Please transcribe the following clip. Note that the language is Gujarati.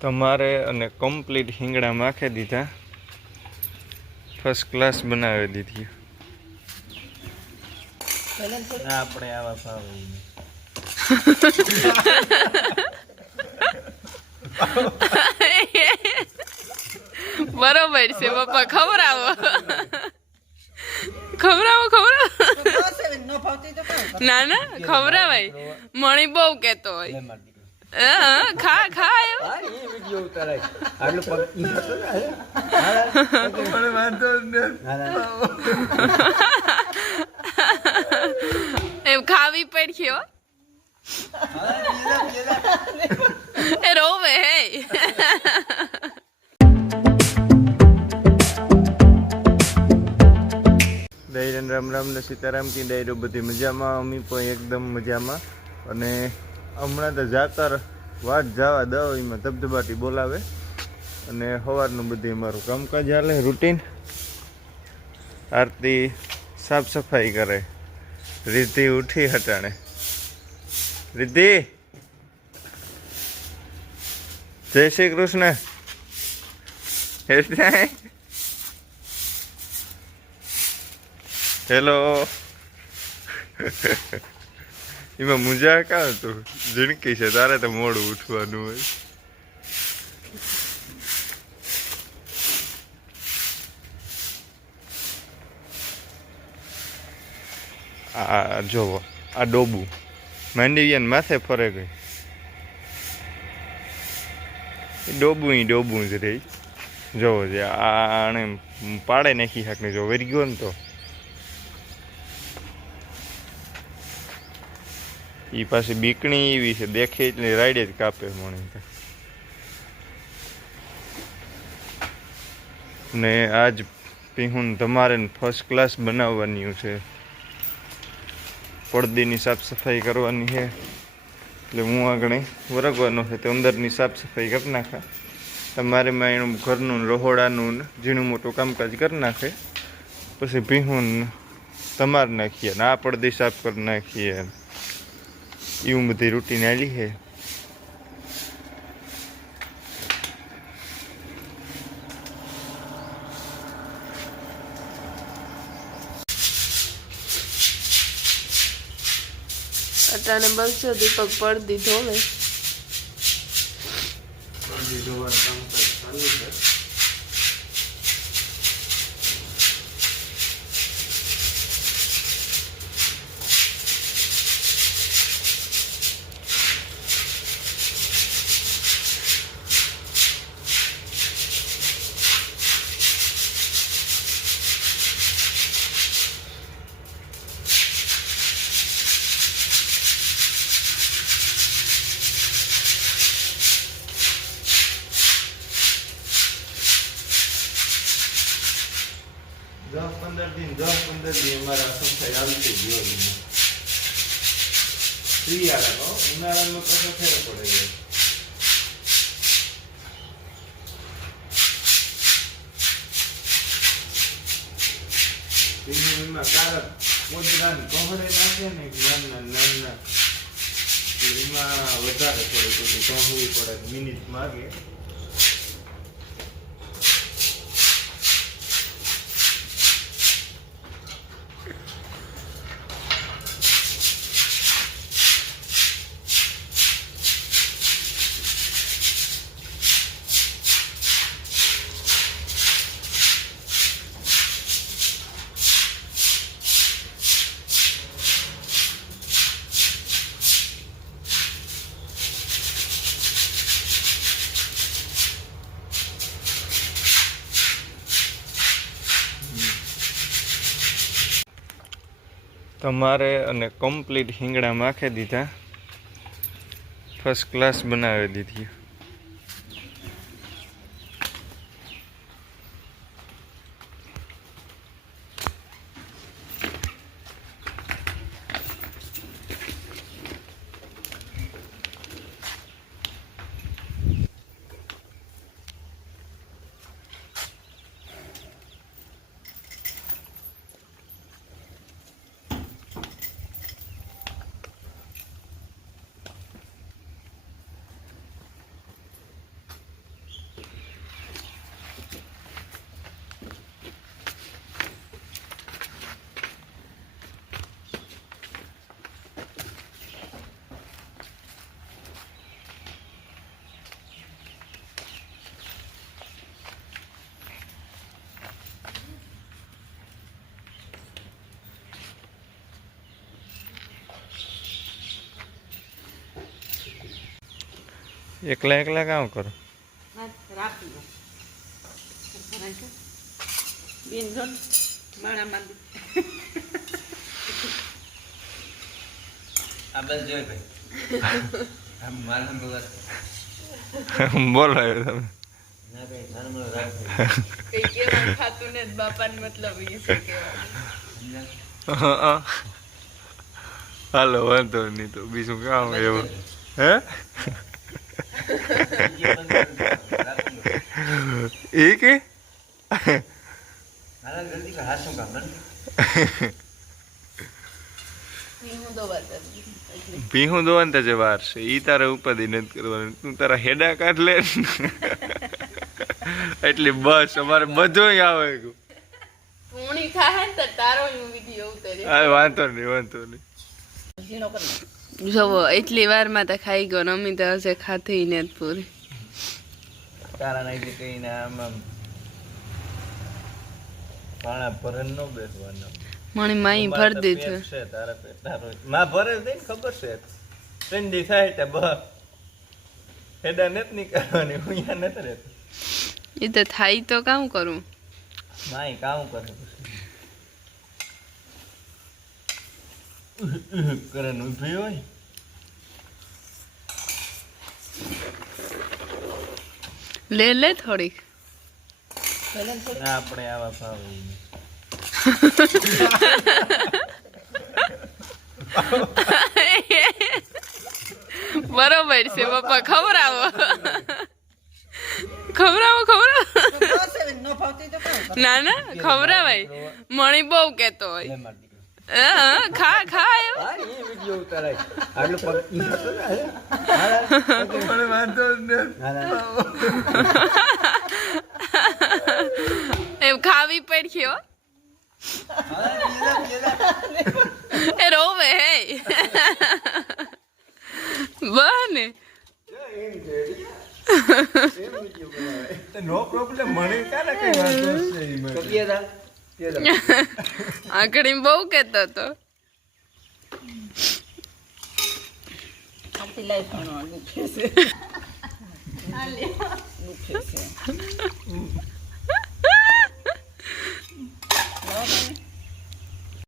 તમારે અને કમ્પ્લીટ હિંગડા માખી દીધા, ફર્સ્ટ ક્લાસ બનાવી દીધી. આપણે આવા ભાવ બરોબર છે પપ્પા, ખવડાવો ખવડાવો ખવડાવો. ના ના ખવડાવાય, મણી બહુ કેતો હોય. ખા ખા એમ ખાવી પડશે હો. એ રોવે હે. દૈરન રામ રામ ને સીતારામ કી ડાયરો બધી મજામાં, અમી પણ એકદમ મજામાં. અને હમણાં તો જાતર વાત જવા દો એમાં ધબધબાટી બોલાવે અને સવારનું બધું મારું કામકાજ હાલે રૂટીન. આરતી સાફ સફાઈ કરે, રિદ્ધિ ઉઠી હટાણે. રિદ્ધિ જય શ્રી કૃષ્ણ. હેલો. એમાં મુજા કા હતું, ઝીણકી છે, તારે તો મોડું ઉઠવાનું હોય. આ જોવો, આ ડોબું માંડવિયાને માથે ફરે ગઈ. ડોબું જ રહી. જોવો છે આને પાડે નાખી શાકને, જો વેરી ગયો ને તો એ પાછી બીકણી એવી છે, દેખે એટલે રાઈડે જ કાપે મને. ને આજ પીહું તમારે ફર્સ્ટ ક્લાસ બનાવવાની છે, પડદીની સાફ સફાઈ કરવાની છે. એટલે હું આગળ વરગવાનો છે તો અંદરની સાફ સફાઈ કરી નાખા. તમારે માં એનું ઘરનું રહોડાનું ઝીણું મોટું કામકાજ કરી નાખે, પછી ભીહું તમારે નાખીએ ને આ પડદી સાફ કરી નાખીએ. એવું બધી રૂટીન આલી છે. અટાણે બનશો દીપક પડદી ધોવે. પડદી ધોવાનું કામકાજ ચાલુ છે. દસ પંદર દિન અમારા સફાઈ આવતી જ હોય. શિયાળાનો ઉનાળાનો કશો ફેર પડે છે. એમાં કારક કોદરાને કોહડે નાખે ને નાના એમાં વધારે થોડી કોહવી પડે, મિનિટ માગે. તમારે અને કમ્પ્લીટ હિંગડા માખી દીધા, ફર્સ્ટ ક્લાસ બનાવી દીધી. એકલા એકલા કામ કરો બોલો તમે હાલો વાંધો નહીં તો બીજું કામ એવું હે એ કે ભીહું દોવાન જે વાર છે ઈ તારે ઉપાધિ નથી કરવાની તું તારા હેડા કાઢ લે એટલે બસ અમારે બધું આવે પૂણી થાય ને તો તારો વિડિયો ઉતારે વાંધો નહીં જોવો એટલી વારમાં તો ખાઈ ગયો ને અમી તો હશે ખાતી ને જ પૂરી તારા નાઈ કઈ ના આમ પાણા ભરન નો બેસવાનો મણી માઈ ભર દીધું છે તારા પેટ તારો માં ભરે દે ખબર છે ઠંડી થાય તે બ હેડા નેત ની કરવાની હુંયા નત રહેતો એ તો થાય તો કામ કરું માઈ કામ કરે કરન ઉભી હોય લે થોડીક આપણે આવા ભાવ બરોબર છે પપ્પા ખવડાવો ના ના ખવડાવાય મણી બહુ કેતો હોય ખા ખા એમ ખાવી પડશે હો એ રોવે હે બને નો પ્રોબ્લેમ મને કાલે કઈ વાંધો છે આકડી બહુ કેતો હતો